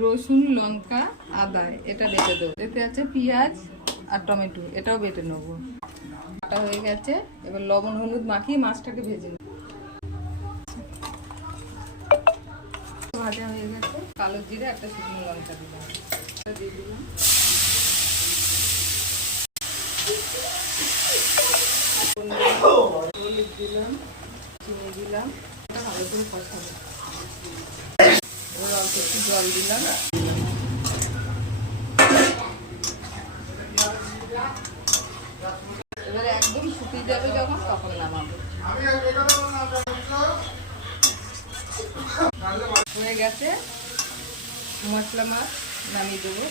রসুন, লঙ্কা, আদা এটা বেটে দেবো। এতে আছে পেঁয়াজ আর টমেটো, এটাও বেটে নেবো। কাটা হয়ে গেছে, এবার লবণ হলুদ মাখিয়ে মাছটাকে ভেজে নেব। ভাজা হয়ে গেছে, কালো জিরে একটা শুকনো লঙ্কা দিলাম, দিয়ে দিলাম হলুদ দিলাম, চিনি দিলাম, ভালো করে কষাবো। এবার অল্প একটু জল দিলাম। এবারে একদম শুকিয়ে যাবে যখন, তখন নামাবো। হয়ে গেছে, মশলা মাছ নামিয়ে দেবো।